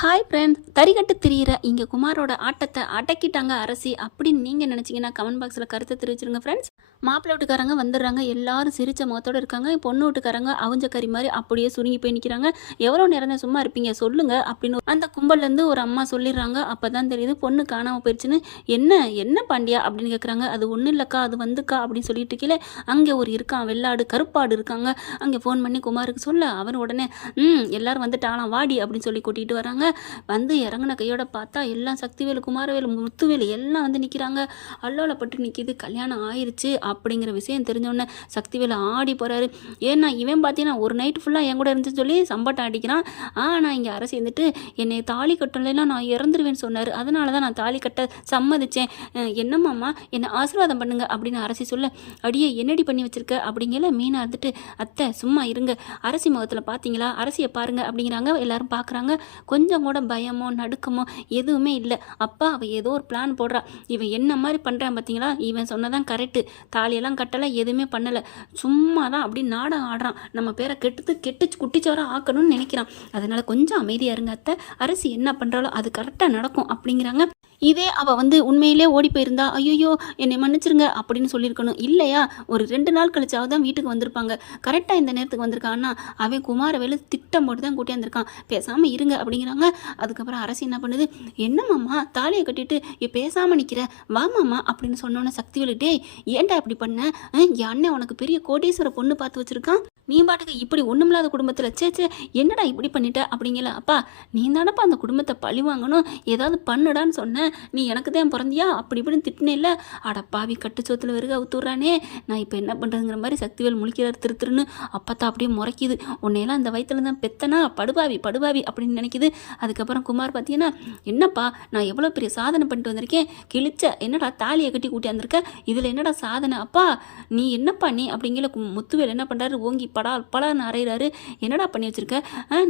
Hi friend, தறிகட்டு திரியிற இங்கே குமாரோட ஆட்டத்தை அடக்கிட்டாங்க அரசி அப்படின்னு நீங்கள் நினச்சிங்கன்னா கமெண்ட் பாக்ஸில் கருத்தை தெரிவிச்சிருங்க ஃப்ரெண்ட்ஸ். மாப்பிள்ளை வீட்டுக்காரங்க வந்துடுறாங்க, எல்லாரும் சிரிச்ச முகத்தோடு இருக்காங்க. பொண்ணு வீட்டுக்காரங்க அவிஞ்ச கறி மாதிரி அப்படியே சுருங்கி போய் நிற்கிறாங்க. எவ்வளோ நேரம் தான் சும்மா இருப்பீங்க சொல்லுங்க அப்படின்னு அந்த கும்பல்லேருந்து ஒரு அம்மா சொல்லிடுறாங்க. அப்போ தான் தெரியுது பொண்ணு காணாமல் போயிடுச்சுன்னு. என்ன என்ன பாண்டியா அப்படின்னு கேட்குறாங்க. அது ஒன்றும் இல்லைக்கா, அது வந்துக்கா அப்படின்னு சொல்லிட்டு இருக்கீல, அங்கே ஒரு இருக்கான் வெள்ளாடு கருப்பாடு இருக்காங்க. அங்கே ஃபோன் பண்ணி குமாருக்கு சொல்ல அவர் உடனே எல்லாரும் வந்துட்டாலாம் வாடி அப்படின்னு சொல்லி கூட்டிகிட்டு வராங்க. வந்து இறங்கின கையோட பார்த்தா எல்லாம் சக்திவேலு குமாரவேலு முத்துவேலு எல்லாம் வந்து நிற்கிறாங்க. அல்லோலப்பட்டு நிற்கிது. கல்யாணம் ஆயிடுச்சு அப்படிங்கிற விஷயம் தெரிஞ்சோடனே சக்திவேலு ஆடி போகிறாரு. ஏன்னா இவன் பார்த்தீங்கன்னா ஒரு நைட்டு ஃபுல்லாக என் கூட இருந்துச்சு சொல்லி சம்பாட்டம் அடிக்கிறான். நான் இங்கே அரசு இருந்துட்டு என்னை தாலி கட்டலைன்னா நான் இறந்துருவேன்னு சொன்னார். அதனால தான் நான் தாலி கட்ட சம்மதிச்சேன். என்னம்மாம்மா என்னை ஆசீர்வாதம் பண்ணுங்க அப்படின்னு அரசி சொல்ல, அடியே என்னடி பண்ணி வச்சிருக்க அப்படிங்கிற மீனா இருந்துட்டு, அத்தை சும்மா இருங்க, அரசி முகத்தில் பார்த்தீங்களா, அரசியை பாருங்க அப்படிங்கிறாங்க. எல்லாரும் பார்க்குறாங்க. கொஞ்சம் கூட பயமோ நடுக்கமோ எதுவுமே இல்லை. அப்பா அவள் ஏதோ ஒரு பிளான் போடுறா, இவன் என்ன மாதிரி பண்ணுறான் பார்த்தீங்களா, இவன் சொன்னதான் கரெக்டு, தாலியெல்லாம் கட்டலை எதுவுமே பண்ணலை, சும்மா தான் அப்படி நாடகம் ஆடுறான், நம்ம பேரை கெட்டு குட்டிச்சோராக ஆக்கணும்னு நினைக்கிறான், அதனால கொஞ்சம் அமைதியாக இருங்க அத்தை, அரசி என்ன பண்ணுறாலோ அது கரெக்டாக நடக்கும் அப்படிங்கிறாங்க. இதே அவள் வந்து உண்மையிலே ஓடி போயிருந்தா ஐயோ என்னை மன்னிச்சிருங்க அப்படின்னு சொல்லியிருக்கணும். இல்லையா, ஒரு 2 நாள் கழிச்சாவது தான் வீட்டுக்கு வந்திருப்பாங்க. கரெக்டாக இந்த நேரத்துக்கு வந்திருக்கான்னா அவன் குமாரவேலு திட்டம் போட்டு தான் கூட்டியாந்துருக்கான், பேசாமல் இருங்க அப்படிங்கிறாங்க. அதுக்கப்புறம் அரசு என்ன பண்ணுது, என்னம்மாம்மா தாலியை கட்டிட்டு பேசாமல் நிற்கிற, வாமாம்மா அப்படின்னு சொன்னோன்னே சக்திவேலு, டேய் ஏன்டா இப்படி பண்ண, என் அண்ணன் உனக்கு பெரிய கோடீஸ்வர பொண்ணு பார்த்து வச்சுருக்கான், நீ பாட்டுக்கு இப்படி ஒன்றுமில்லாத குடும்பத்தில் சேச்சே என்னடா இப்படி பண்ணிட்ட அப்படிங்கல. அப்பா நீ தானப்பா அந்த குடும்பத்தை பழி வாங்கணும், ஏதாவது பண்ணுடான்னு சொன்னேன், நீ எனக்கு தான் பிறந்தியா அப்படி இப்படின்னு திட்டினே இல்லை, அடப்பாவி கட்டுச்சோத்தில் வருக அவுத்துறானே, நான் இப்போ என்ன பண்ணுறதுங்கிற மாதிரி சக்திவேல் முழிக்கிறார் திருன்னு. அப்பத்தான் அப்படியே முறைக்குது, உன்னையெல்லாம் அந்த வயிற்றுல தான் பெத்தனா, படுபாவி அப்படின்னு நினைக்குது. அதுக்கப்புறம் குமார் பார்த்தீங்கன்னா, என்னப்பா நான் எவ்வளோ பெரிய சாதனை பண்ணிட்டு வந்திருக்கேன், கிழிச்ச என்னடா தாலியை கட்டி கூட்டி வந்திருக்க, இதில் என்னடா சாதனை அப்பா, நீ என்னப்பா நீ அப்படிங்கிற. முத்துவேல் என்ன பண்ணுறாரு, ஓங்கி படான்னு அறையிறாரு. என்னடா பண்ணி வச்சிருக்க,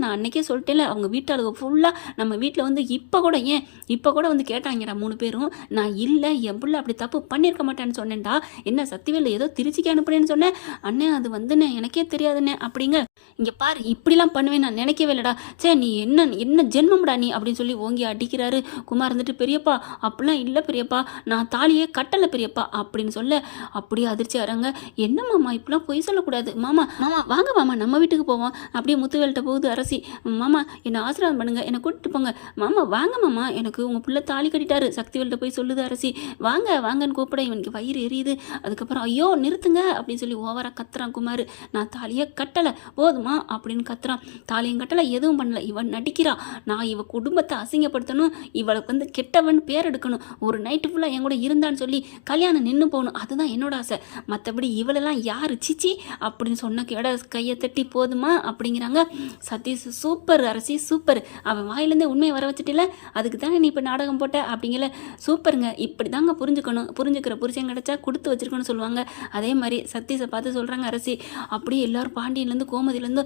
நான் அன்னைக்கே சொல்லிட்டேன்ல, அவங்க வீட்டாளுங்க ஃபுல்லாக நம்ம வீட்டில் வந்து இப்போ கூட வந்து கேட்டாங்கடா 3 பேரும், நான் இல்லை என் பிள்ளை அப்படி தப்பு பண்ணியிருக்க மாட்டேன்னு சொன்னேன்டா, என்ன சக்திவேல் ஏதோ திருச்சிக்கு அனுப்புறேன்னு சொன்னேன், அண்ணே அது வந்துண்ணே எனக்கே தெரியாதுண்ணே அப்படிங்க. இங்கே பாரு இப்படிலாம் பண்ணுவேன் நான் நினைக்கவே இல்லைடா, சே நீ என்ன ஜென்மம்டா நீ அப்படின்னு சொல்லி ஓங்கி அடிக்கிறாரு. குமார் இருந்துட்டு, பெரியப்பா அப்படிலாம் இல்லை பெரியப்பா, நான் தாலியே கட்டலை பெரியப்பா அப்படின்னு சொல்ல அப்படியே அதிர்ச்சி வராங்க. என்ன மாமா இப்படிலாம் பொய் சொல்லக்கூடாது, மாமா வாங்க மாமா நம்ம வீட்டுக்கு போவோம். அப்படியே முத்துவேல்கிட்ட போகுது அரசி, மாமா என்னை ஆசீர்வாதம் பண்ணுங்க, என்னை கூட்டிட்டு போங்க, மாமா வாங்க மாமா எனக்கு உங்கள் பிள்ளை தாலி கட்டிட்டாரு. சக்திவேல்கிட்ட போய் சொல்லுது அரசி, வாங்கன்னு கூப்பிட இவனுக்கு வயிறு எரியுது. அதுக்கப்புறம் ஐயோ நிறுத்துங்க அப்படின்னு சொல்லி ஓவராக கத்துறான் குமார். நான் தாலியை கட்டலை போதுமா அப்படின்னு கத்துறான். தாலியும் கட்டலை எதுவும் பண்ணலை, இவன் நடிக்கிறா, நான் இவ குடும்பத்தை அசிங்கப்படுத்தணும், இவளுக்கு வந்து கெட்டவன் பேர் எடுக்கணும், ஒரு நைட்டு ஃபுல்லாக என் கூட இருந்தான்னு சொல்லி கல்யாணம் நின்று போகணும், அதுதான் என்னோட ஆசை, மற்றபடி இவளெல்லாம் யாரு சிச்சி அப்படின்னு சொன்ன கேட கையை தட்டி போதுமா அப்படிங்கிறாங்க. சதீஷ் சூப்பர் அரசி சூப்பர், அவன் வாயிலேருந்தே உண்மையை வர வச்சுட்டில, அதுக்கு தானே நீ இப்போ நாடகம் போட்ட அப்படிங்கல. சூப்பருங்க, இப்படி தாங்க புரிஞ்சுக்கிற புருஷன் கிடச்சா கொடுத்து வச்சிருக்கணும்னு சொல்லுவாங்க. அதே மாதிரி சதீஷை பார்த்து சொல்கிறாங்க அரசி. அப்படியே எல்லாரும் பாண்டியிலேருந்து கோமதியிலேருந்து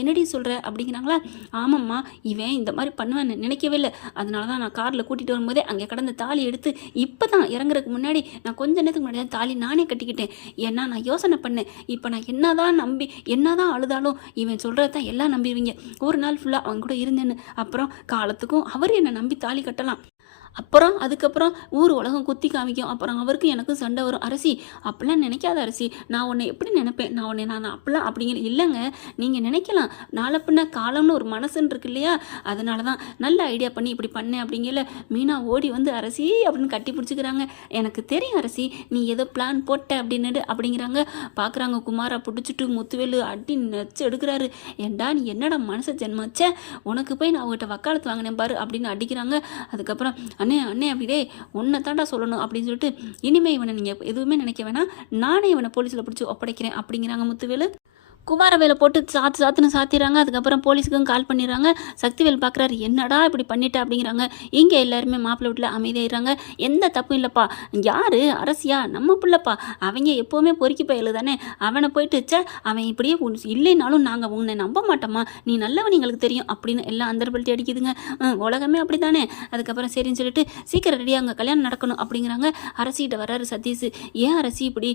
என்னடி சொல்கிற அப்படிங்கிறாங்களா. ஆமாம்மா இவன் இந்த மாதிரி பண்ணுவேன்னு நினைக்கவே இல்லை, அதனால தான் நான் காரில் கூட்டிகிட்டு வரும்போதே அங்கே கடந்த தாலி எடுத்து இப்போ தான் இறங்குறதுக்கு முன்னாடி நான் கொஞ்ச நேரத்துக்கு முன்னாடி தாலி நானே கட்டிக்கிட்டேன். ஏன்னா நான் யோசனை பண்ணேன், இப்போ நான் என்னதான் அழுதாலும் இவன் சொல்கிறது தான் எல்லாம் நம்பிடுவீங்க, ஒரு நாள் ஃபுல்லாக அவங்க கூட இருந்தேன்னு, அப்புறம் காலத்துக்கும் அவர் என்னை நம்பி தாலி கட்டலாம், அப்புறம் அதுக்கப்புறம் ஊர் உலகம் குத்தி காமிக்கும், அப்புறம் அவருக்கும் எனக்கும் சண்டை வரும். அரசி அப்படிலாம் நினைக்காத அரசி, நான் உன்னை எப்படி நினைப்பேன், நான் அப்படிலாம் அப்படிங்கிற இல்லைங்க, நீங்கள் நினைக்கலாம், நாளை பின்ன காலம்னு ஒரு மனசுன்னு இருக்கு இல்லையா, அதனால தான் நல்ல ஐடியா பண்ணி இப்படி பண்ணேன் அப்படிங்கல. மீனா ஓடி வந்து அரசி அப்படின்னு கட்டி பிடிச்சிக்கிறாங்க. எனக்கு தெரியும் அரசி நீ ஏதோ பிளான் போட்ட அப்படின்னு அப்படிங்கிறாங்க. பார்க்குறாங்க குமாரை பிடிச்சிட்டு முத்துவேலு அடி நச்சு எடுக்கிறாரு. ஏண்டா நீ என்னடா மனசை ஜென்மச்சே, உனக்கு போய் நான் அவங்ககிட்ட வக்காலத்து வாங்கினேன் பாரு அப்படின்னு அடிக்கிறாங்க. அதுக்கப்புறம் அண்ணே அப்படியே உன்னை தாண்டா சொல்லணும் அப்படின்னு சொல்லிட்டு, இனிமேல் இவனை நீங்கள் எதுவுமே நினைக்க வேணாம், நானே இவனை போலீஸில் பிடிச்சி ஒப்படைக்கிறேன் அப்படிங்கிறாங்க முத்துவேலு. குமாரவேலை போட்டு சாத்துன்னு சாத்திடுறாங்க. அதுக்கப்புறம் போலீஸுக்கும் கால் பண்ணிடுறாங்க. சக்திவேல் பார்க்குறாரு, என்னடா இப்படி பண்ணிட்ட அப்படிங்கிறாங்க. இங்கே எல்லாருமே மாப்பிள்ளை வீட்டில் அமைதியாகிறாங்க. எந்த தப்பும் இல்லைப்பா, யார் அரசியா நம்ம பிள்ளைப்பா, அவங்க எப்போவுமே பொறுக்கி பயலு தானே, அவனை போயிட்டு அவன் இப்படியே இல்லைனாலும் நாங்கள் உன்னை நம்ப மாட்டோமா, நீ நல்லவன் எங்களுக்கு தெரியும் அப்படின்னு எல்லாம் அந்தர்பல்ட்டி அடிக்குதுங்க. உலகமே அப்படி தானே. அதுக்கப்புறம் சரின்னு சொல்லிட்டு சீக்கிரம் ரெடியாங்க கல்யாணம் நடக்கணும் அப்படிங்கிறாங்க. அரசிகிட்ட வர்றாரு சதீஷ். ஏன் அரசி இப்படி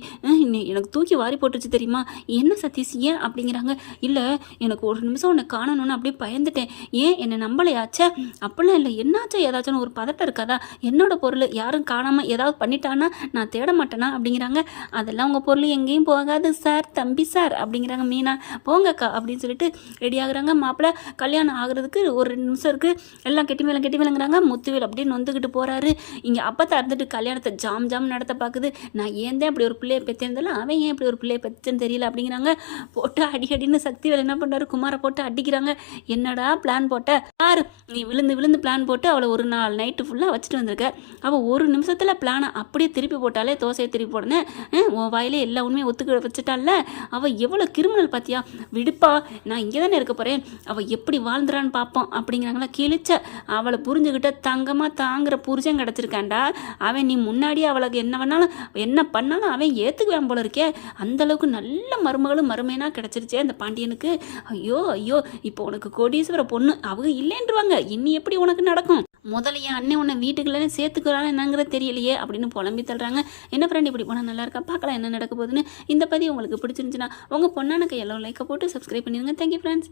எனக்கு தூக்கி வாரி போட்டுருச்சு தெரியுமா, என்ன சதீஷ் ஏன் அப்படிங்கிறாங்க. இல்லை, எனக்கு ஒரு நிமிஷம் உன்னை காணணும்னு அப்படியே பயந்துட்டேன். ஏன் என்னை நம்பலையாச்சே? அப்படிலாம் இல்லை, என்னாச்சும் ஏதாச்சும் ஒரு பதட்டம் இருக்காதா? என்னோட பொருள் யாரும் காணாமல் ஏதாவது பண்ணிட்டான்னா நான் தேட மாட்டேனா அப்படிங்கிறாங்க. அதெல்லாம் உங்கள் பொருள் எங்கேயும் போகாது சார், தம்பி சார் அப்படிங்கிறாங்க மீனா. போங்கக்கா அப்படின்னு சொல்லிட்டு ரெடி ஆகுறாங்க. மாப்பிள்ளை கல்யாணம் ஆகுறதுக்கு ஒரு 2 நிமிஷம் இருக்குது. எல்லாம் கெட்டி மேலங்கிறாங்க. முத்துவேல் அப்படின்னு நொந்துக்கிட்டு போகிறாரு. இங்கே அப்பத்தா இருந்துட்டு கல்யாணத்தை ஜாம் நடத்த பார்க்குது. நான் ஏன் தான் இப்படி ஒரு பிள்ளையை பெற்றேன்னு அவன் ஏன் இப்படி ஒரு பிள்ளையை பெற்றேன்னு தெரியல அப்படிங்கிறாங்க. போட்டு அடின்னு சக்திவேல் என்ன பண்ணுறாரு, குமாரை போட்டு அடிக்கிறாங்க. என்னடா பிளான் போட்ட யார் நீ? விழுந்து பிளான் போட்டு அவளை ஒரு நாள் நைட்டு ஃபுல்லாக வச்சுட்டு வந்திருக்க. அவள் ஒரு நிமிஷத்தில் பிளானை அப்படியே திருப்பி போட்டாலே, தோசையை திருப்பி போடனே உன் வாயிலே எல்லா உண்மையை ஒத்துக்க வச்சுட்டால. அவள் எவ்வளோ கிரிமினல் பார்த்தியா? விடுப்பா, நான் இங்கே தானே இருக்க போகிறேன், அவள் எப்படி வாழ்ந்துறான்னு பார்ப்போம் அப்படிங்கிறாங்களா. கிழிச்ச அவளை புரிஞ்சுக்கிட்ட தங்கமாக தாங்குற புருஷன் கிடச்சிருக்காண்டா. அவன் நீ முன்னாடியே அவளுக்கு என்ன வேணாலும் என்ன பண்ணாலும் அவன் ஏற்றுக்குவேன் போல இருக்கே. அந்தளவுக்கு நல்ல மருமகளும் மருமையனாக கிடச்சிருச்சே அந்த பாண்டியனுக்கு. ஐயோ இப்போ உனக்கு கோடீஸ்வர பொண்ணு அவங்க இல்லைன்றுவாங்க. இனி எப்படி உனக்கு நடக்கும்? முதல்ல என் அண்ணன் உன்னை வீட்டுக்குள்ளே சேர்த்துக்கிறான்னு என்னங்கிறது தெரியலையே அப்படின்னு புலம்பி தள்ளுறாங்க. என்ன ஃப்ரெண்ட், இப்படி போனால் நல்லா இருக்கா? பார்க்கலாம் என்ன நடக்க போகுதுன்னு. இந்த பதிவு உங்களுக்கு பிடிச்சிருந்துச்சுன்னா உங்கள் பொண்ணான கையெல்லாம் லைக்கை போட்டு சப்ஸ்கிரைப் பண்ணிடுங்க. Thank you friends.